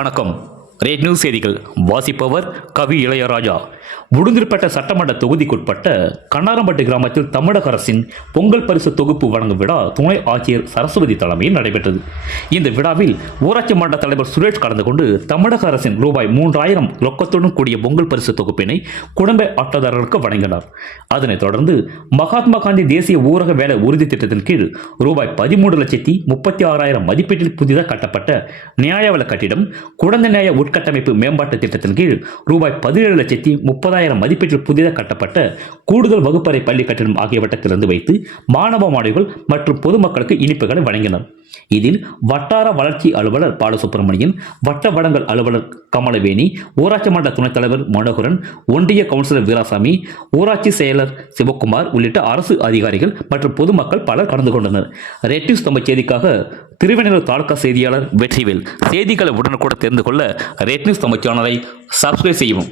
வணக்கம். Rate news செய்திகள் வாசிப்பவர் கவி இளையராஜா. உடுந்திருப்பேட்டை சட்டமன்ற தொகுதிக்குட்பட்ட கண்ணாரம்பட்டு கிராமத்தில் தமிழக அரசின் பொங்கல் பரிசு தொகுப்பு வழங்கும் விழா துணை ஆட்சியர் சரஸ்வதி தலைமையில் நடைபெற்றது. இந்த விழாவில் ஊராட்சி மன்ற தலைவர் சுரேஷ் கலந்து கொண்டு தமிழக அரசின் ரூபாய் 3000 ரொக்கத்துடன் கூடிய பொங்கல் பரிசு தொகுப்பினை குடும்ப அட்டைதாரர்களுக்கு வழங்கினார். அதனைத் தொடர்ந்து மகாத்மா காந்தி தேசிய ஊரக வேலை உறுதி திட்டத்தின் கீழ் ரூபாய் 13,36,000 மதிப்பீட்டில் புதிதாக கட்டப்பட்ட நியாயவள கட்டிடம், குழந்தை நியாய உட்கட்டமைப்பு மேம்பாட்டு திட்டத்தின் கீழ் ரூபாய் 17,30,000 மதிப்பீட்டில் புதிதாக கட்டப்பட்ட கூடுதல் வகுப்பறை பள்ளி கட்டிடம் ஆகியவற்றை திறந்து வைத்து மாணவ மாணவிகள் மற்றும் பொதுமக்களுக்கு இனிப்புகளை வழங்கினர். இதில் வட்டார வளர்ச்சி அலுவலர் பாலசுப்ரமணியன், வட்ட வழங்கல் அலுவலர் கமலவேணி, ஊராட்சி மன்ற துணைத் தலைவர் மனோகரன், ஒன்றிய கவுன்சிலர் வீராசாமி, ஊராட்சி செயலர் சிவக்குமார் உள்ளிட்ட அரசு அதிகாரிகள் மற்றும் பொதுமக்கள் பலர் கலந்து கொண்டனர். ரெட் நியூஸ் தமிழ் செய்திக்காக திருவெண்ணூர் தாலுகா செய்தியாளர் வெற்றிவேல். செய்திகளை உடனுக்குடன் தெரிந்து கொள்ள ரெட் நியூஸ் தமிழ் சேனலை சப்ஸ்கிரைப் செய்யவும்.